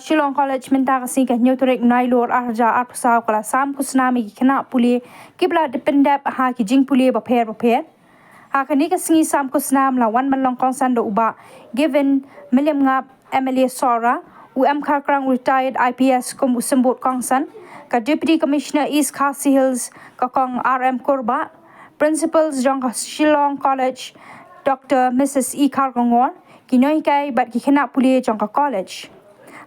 Shillong College minta kasi ka nyuturek nailor arja arpusaw kala sam kusnami kena pule kibla dependap ha ki jing pule baper ha kani ka singi sam kusnam la wan man long kong sando uba given milim ngap MLA Sohra UM Karkrang retired IPS kum usembut kongsan ka Deputy Commissioner East Khasi Hills ka kong RM Korba Principals jong Shillong College Dr. Mrs. E. Karkongor kinoy kay bat ki kena pule jong ka college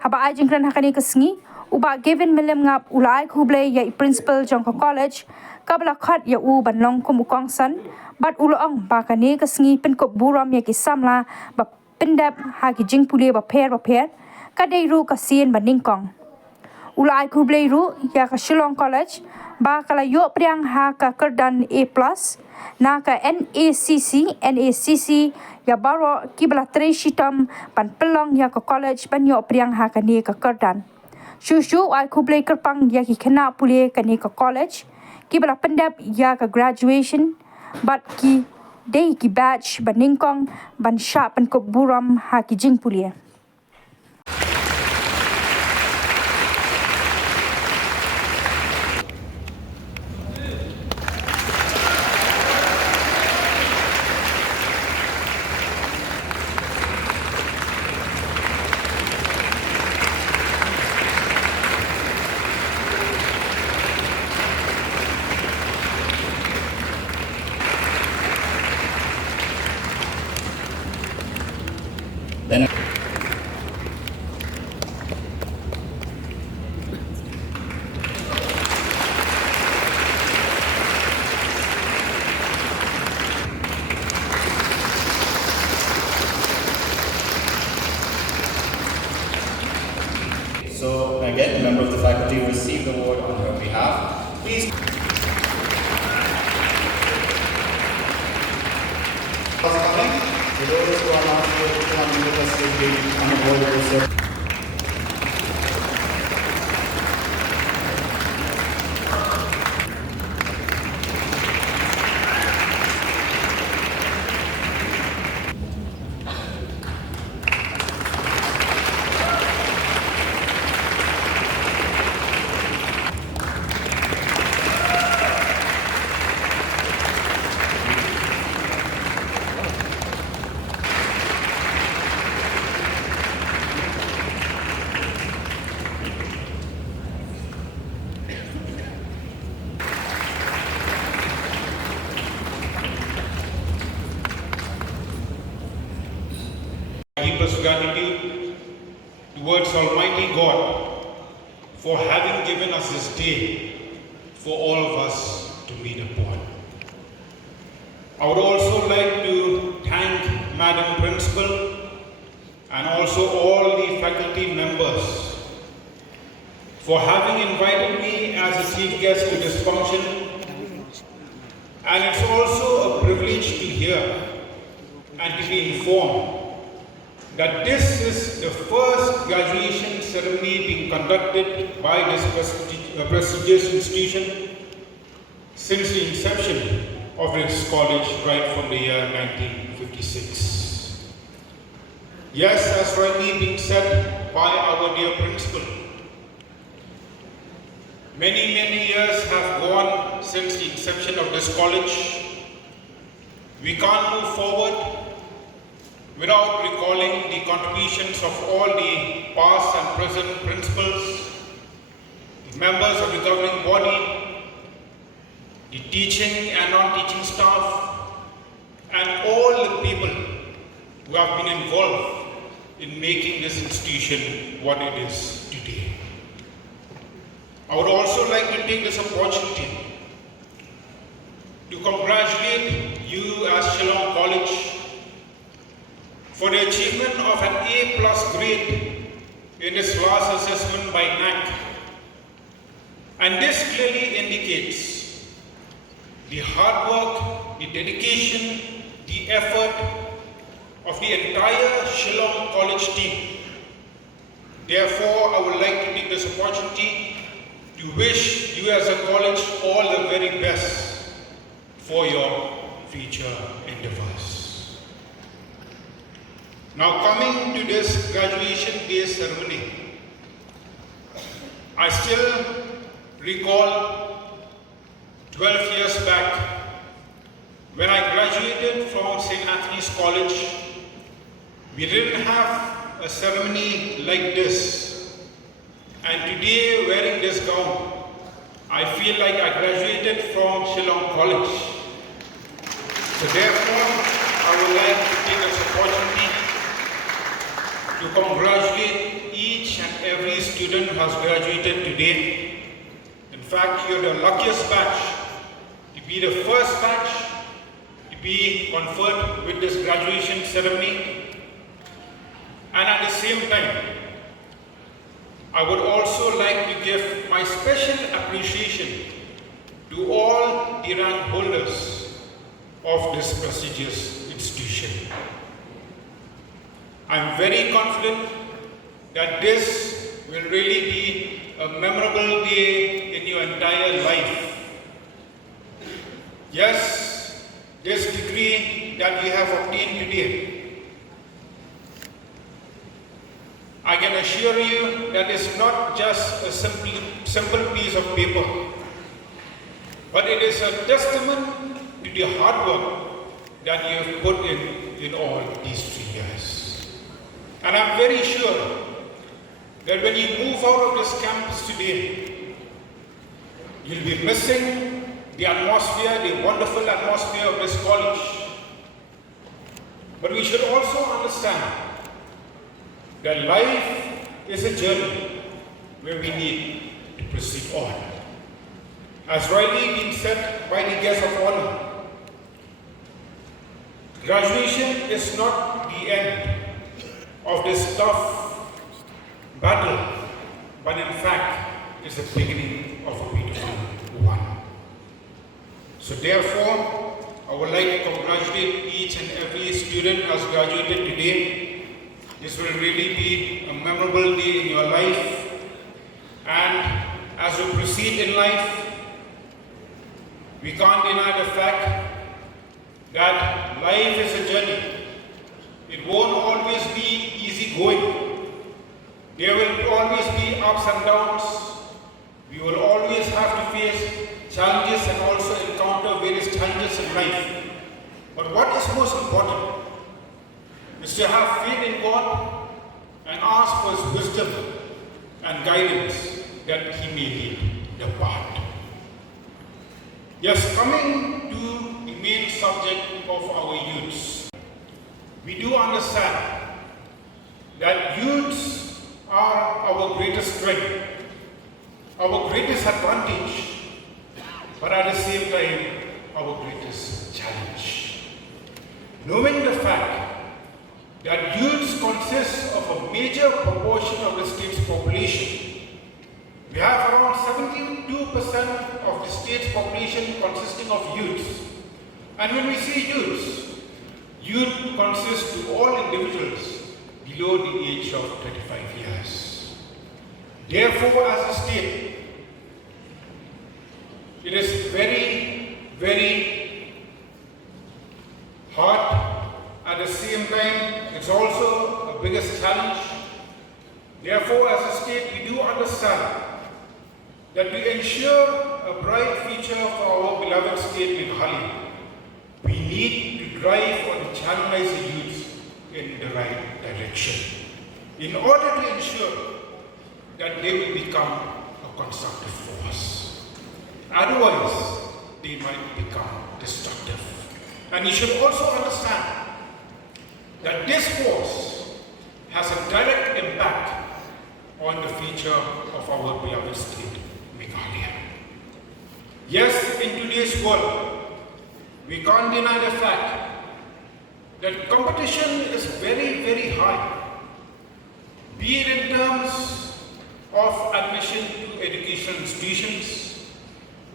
haba ajing kran hakani kasngi uba given milim ngap ulai khublei ya principal jong ka college kabla khat ya u banlong kum ukongsan bat ulong ba kani kasngi Pynkup burom ya ki samla ba pendap ha ki jing pule ba pher kadai ru kasien baningkong ulai khublei ru ya ka Shillong College ba kala yo priang ha ka kerdan A+ na ka NACC ya baro kibla tre shitam pan pelong ya ka college ban yo priang ha ka ni ka kerdan shushu ai khublei kerpang ya ki kena pule ka ni ka college kibla pendap ya ka graduation bat ki day ki batch baningkong ban sha Pynkup burom ha ki jing pule Then so again, a member of the faculty received the award on her behalf. Please. For those who are not here to come with us today, unavoidable. Deepest gratitude towards Almighty God for having given us this day for all of us to meet upon. I would also like to thank Madam Principal and also all the faculty members for having invited me as a chief guest to this function, and it's also a privilege to hear and to be informed that this is the first graduation ceremony being conducted by this prestigious institution since the inception of this college right from the year 1956. Yes, as rightly being said by our dear principal, many years have gone since the inception of this college. We can't move forward without recalling the contributions of all the past and present principals, the members of the governing body, the teaching and non-teaching staff, and all the people who have been involved in making this institution what it is today. I would also like to take this opportunity to congratulate you as Shillong College for the achievement of an A+ grade in this last assessment by NAC. And this clearly indicates the hard work, the dedication, the effort of the entire Shillong College team. Therefore, I would like to take this opportunity to wish you as a college all the very best for your future endeavors. Now coming to this graduation day ceremony, I still recall 12 years back when I graduated from St. Anthony's College. We didn't have a ceremony like this. And today, wearing this gown, I feel like I graduated from Shillong College. So therefore, I would like to take this opportunity to congratulate each and every student who has graduated today. In fact, you're the luckiest batch to be the first batch to be conferred with this graduation ceremony. And at the same time, I would also like to give my special appreciation to all the rank holders of this prestigious institution. I'm very confident that this will really be a memorable day in your entire life. Yes, this degree that we have obtained today, I can assure you that it's not just a simple piece of paper, but it is a testament to the hard work that you have put in all these 3 years. And I'm very sure that when you move out of this campus today, you'll be missing the atmosphere, the wonderful atmosphere of this college. But we should also understand that life is a journey where we need to proceed on. As rightly been said by the guest of honor, graduation is not the end of this tough battle, but in fact is the beginning of a beautiful one. So therefore, I would like to congratulate each and every student who has graduated today. This will really be a memorable day in your life. And as we proceed in life, we can't deny the fact that life is a journey. It won't always be easy going. There will always be ups and downs. We will always have to face challenges and also encounter various challenges in life. But what is most important is to have faith in God and ask for His wisdom and guidance that He may lead the path. Yes, coming to the main subject of our youths, we do understand that youths are our greatest strength, our greatest advantage, but at the same time, our greatest challenge. Knowing the fact that youths consist of a major proportion of the state's population. We have around 72% of the state's population consisting of youths. And when we say youths, youth consists to all individuals below the age of 35 years. Therefore, as a state, it is very, very hard. At the same time, it's also a biggest challenge. Therefore, as a state, we do understand that to ensure a bright future for our beloved state, Meghalaya, we need to drive or to channelize the youth in the right direction in order to ensure that they will become a constructive force. Otherwise, they might become destructive. And you should also understand that this force has a direct impact on the future of our beloved state, Meghalaya. Yes, in today's world, we can't deny the fact that competition is very, very high, be it in terms of admission to educational institutions,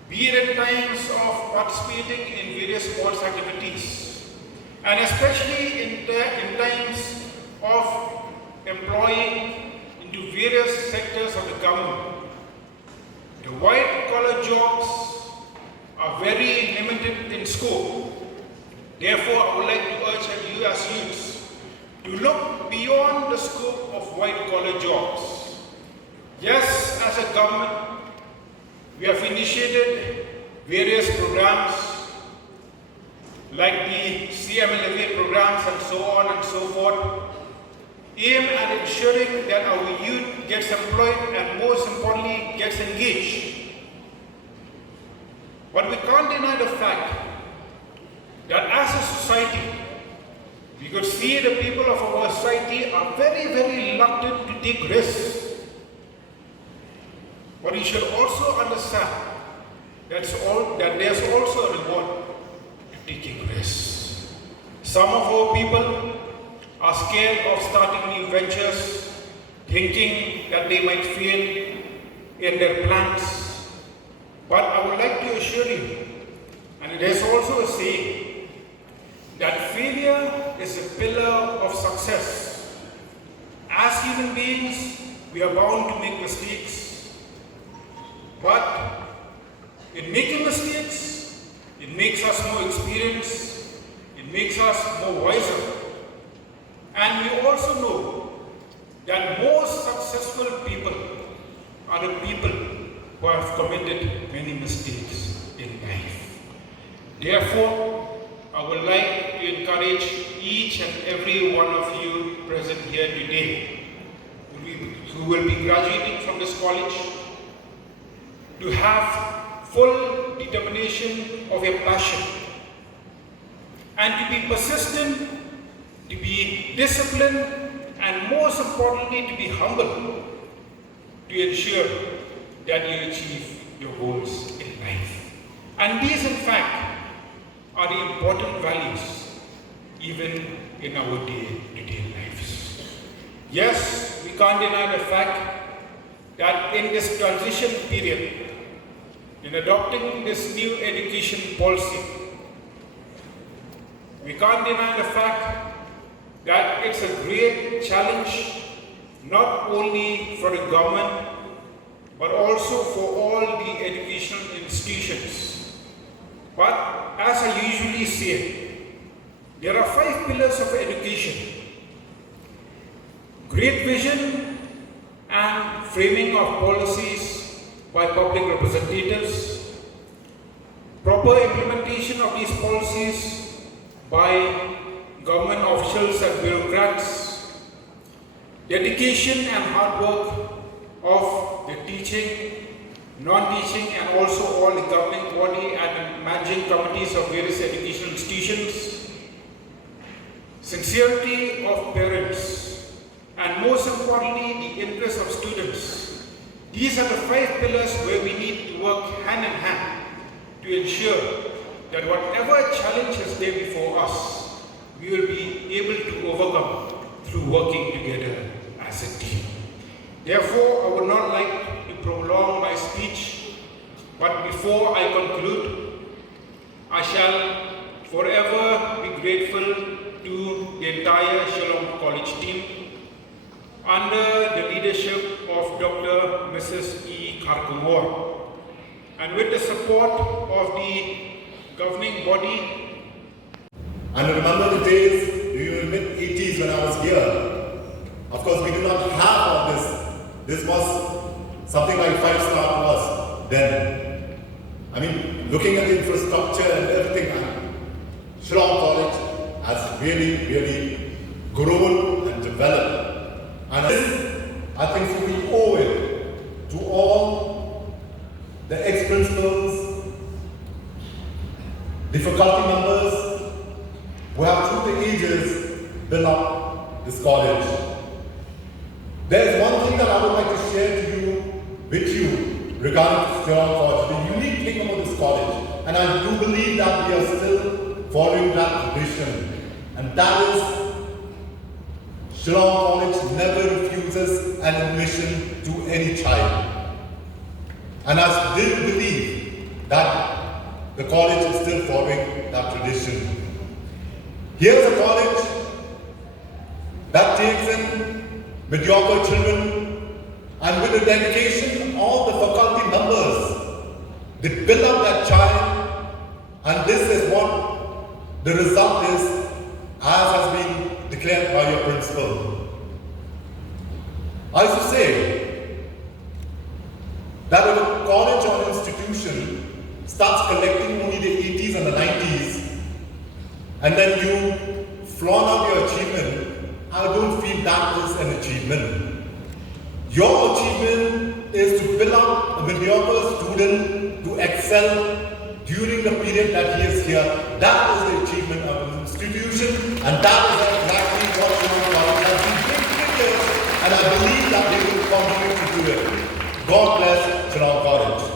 be it in times of participating in various sports activities, and especially in times of employing into various sectors of the government. The white-collar jobs are very limited in scope. Therefore, I would like to urge you as youths to look beyond the scope of white-collar jobs Yes, as a government, we have initiated various programs like the MLA programs and so on and so forth, aimed at ensuring that our youth gets employed and most importantly gets engaged. But we can't deny the fact that as a society, we could see the people of our society are very, very reluctant to take risks. But you should also understand that there's also a reward to taking risks. Some of our people are scared of starting new ventures, thinking that they might fail in their plans. But I would like to assure you, and there's also a saying, that failure is a pillar of success. As human beings, we are bound to make mistakes. But in making mistakes, it makes us more experienced, it makes us more wiser. And we also know that most successful people are the people who have committed many mistakes in life. Therefore, I would like to encourage each and every one of you present here today who will be graduating from this college to have full determination of your passion and to be persistent, to be disciplined, and most importantly to be humble to ensure that you achieve your goals in life. And these in fact are the important values even in our day-to-day lives. Yes, we can't deny the fact that in this transition period, in adopting this new education policy, we can't deny the fact that it's a great challenge not only for the government but also for all the educational institutions. But as I usually say, there are 5 pillars of education: great vision and framing of policies by public representatives, proper implementation of these policies by government officials and bureaucrats, dedication and hard work of the teaching, non-teaching and also all the governing body and managing committees of various educational institutions, sincerity of parents, and most importantly, the interests of students. These are the 5 pillars where we need to work hand in hand to ensure that whatever challenge is there before us, we will be able to overcome through working together as a team. Therefore, I would not like to prolong my speech, but before I conclude, I shall forever be grateful to the entire Shillong College team under the leadership of Dr. Mrs. E. Mawphor, and with the support of the governing body. And I remember the days during the mid-80s when I was here. Of course, we did not have all this. This was something like 5-star was then. I mean, looking at the infrastructure and everything, Shillong College has really, really grown and developed. And this, I think, we owe it to all the ex-principals, the faculty members who have through the ages built up this college. There is one thing that I would like to share to you, with you, regarding Shillong College, the unique thing about this college, and I do believe that we are still following that tradition, and that is Shillong College never refuses an admission to any child. And I still believe that the college is still following that tradition. Here's a college that takes in mediocre children, and with the dedication of the faculty members, they build up that child, and this is what the result is, as has been declared by your principal. I used to say starts collecting only the 80s and the 90s, and then you flaunt out your achievement, I don't feel that is an achievement. Your achievement is to build up a mediocre student to excel during the period that he is here. That is the achievement of an institution, and that is exactly what Shillong College has been doing, and I believe that they will continue to do it. God bless Shillong College.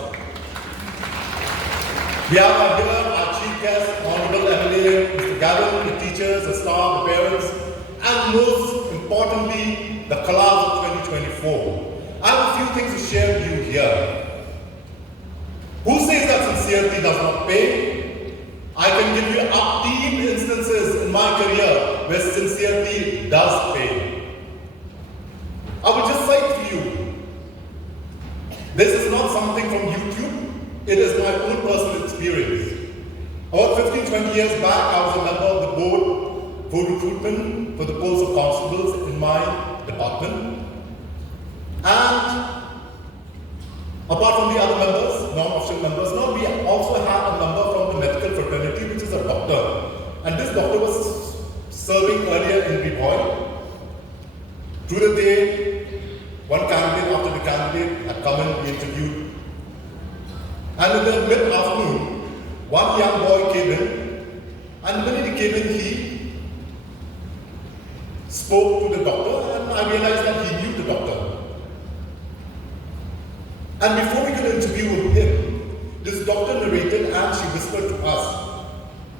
We have here our chief guest, Honorable MLA, Mr. Gavin, the teachers, the staff, the parents, and most importantly, the class of 2024. I have a few things to share with you here. Who says that sincerity does not pay? I can give you up-team instances in my career where sincerity does pay. I will just cite for you. This is not something from YouTube. It is my own personal experience. About 15-20 years back, I was a member of the board for recruitment for the posts of constables in my department. And apart from the other members, non-official members, now we also have a member from the medical fraternity, which is a doctor. And this doctor was serving earlier in Beboy. Through the day, one candidate after the candidate had come and be interviewed. And in the mid-afternoon, one young boy came in, and when he came in, he spoke to the doctor, and I realized that he knew the doctor. And before we could interview him, this doctor narrated and she whispered to us.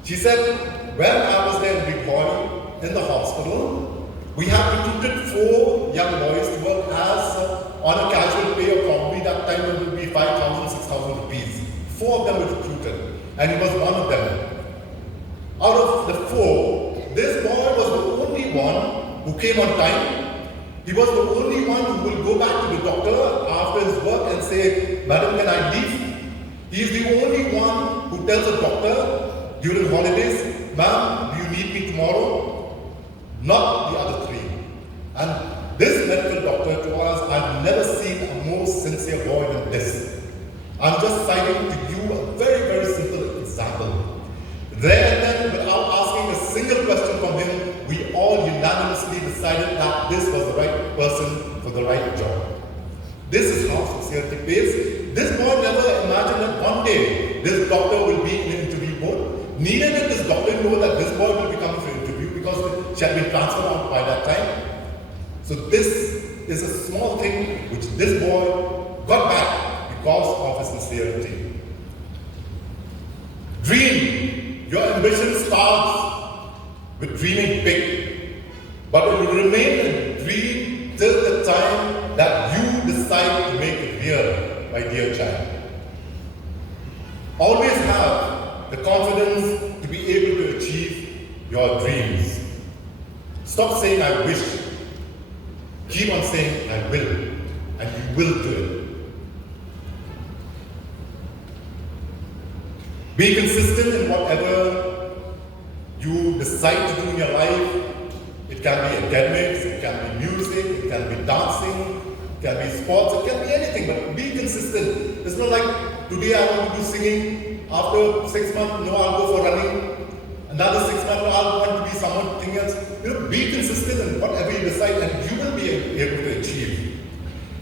She said, when I was there in Beboy, in the hospital, we had recruited 4 young boys to work as on a casual pay of probably that time it would be 5,000, 6,000 rupees. 4 of them were recruited, and he was one of them. Out of the 4, this boy was the only one who came on time. He was the only one who will go back to the doctor after his work and say, Madam, can I leave? He is the only one who tells the doctor during holidays, Ma'am, do you need me tomorrow? Not the other 3. And this medical doctor to us, I've never seen a more sincere boy than this. I'm just citing to you a very, very simple example. There and then, without asking a single question from him, we all unanimously decided that this was the right person for the right job. This is how sincerity pays. This boy never imagined that one day this doctor will be in an interview board. Neither did this doctor know that this boy will be coming for interview because she had been transferred out by that time. So this is a small thing which this boy got back because of his sincerity. Dream. Your ambition starts with dreaming big, but it will remain a dream till the time that you decide to make it real, my dear child. Always have the confidence to be able to achieve your dreams. Stop saying I wish. Keep on saying I will, and you will do it. Be consistent in whatever you decide to do in your life. It can be academics, it can be music, it can be dancing, it can be sports, it can be anything, but be consistent. It's not like today I want to do singing, after 6 months, no, I'll go for running, another 6 months, I'll want to be something else. Be consistent in whatever you decide and you will be able to achieve.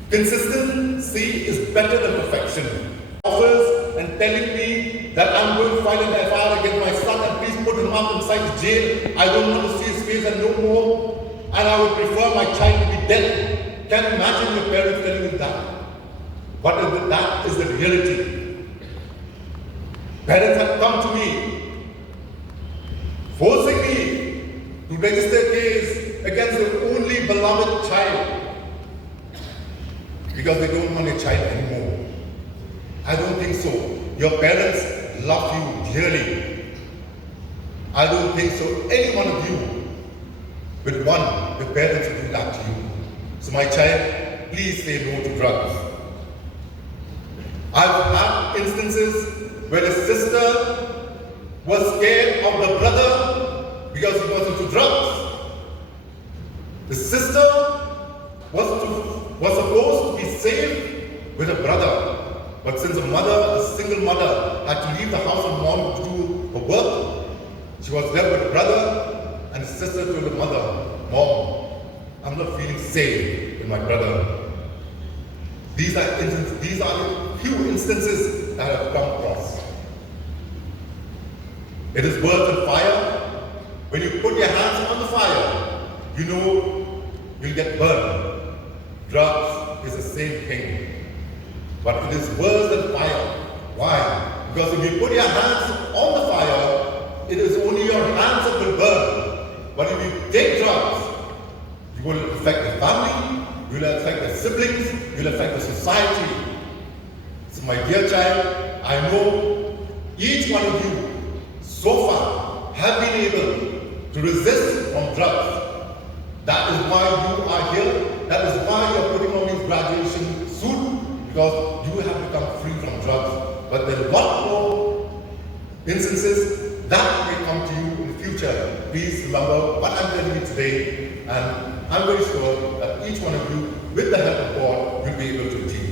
Consistency is better than perfection. Offers and telling me that I'm going to file an FIR against my son and please put him up inside the jail. I don't want to see his face and no more. And I would prefer my child to be dead. Can you imagine your parents telling you that? But that is the reality. Parents have come to me, forcing me to register a case against their only beloved child because they don't want a child anymore. I don't think so. Your parents love you dearly. I don't think so. Any one of you would want your parents to do that to you. So my child, please say no to drugs. I've had instances where a sister was scared of the brother because he was into drugs. The sister was supposed to be safe with her brother. But since a single mother, had to leave the house in the morning to do her work. She was left with a brother, and his sister told her mother, "Mom, I'm not feeling safe with my brother." These are the few instances that I have come across. It is worse than fire. When you put your hands on the fire, you know you'll get burned. Drugs is the same thing. But it is worse than fire. Why? Because if you put your hands on the fire, it is only your hands that will burn. But if you take drugs, you will affect the family, you will affect the siblings, you will affect the society. So my dear child, I know each one of you so far have been able to resist from drugs. That is why you are here. That is why you are putting on this graduation suit, because you have become free from drugs. But there are a lot more instances that may come to you in the future. Please remember what I'm telling you today, and I'm very sure that each one of you, with the help of God, will be able to achieve.